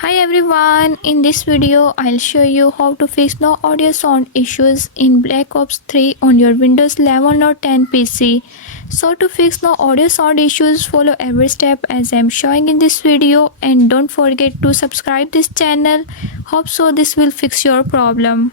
Hi everyone, in this video I'll show you how to fix no audio sound issues in Black Ops 3 on your Windows 11 or 10 PC. So to fix no audio sound issues, follow every step as I'm showing in this video and don't forget to subscribe this channel. Hope so this will fix your problem.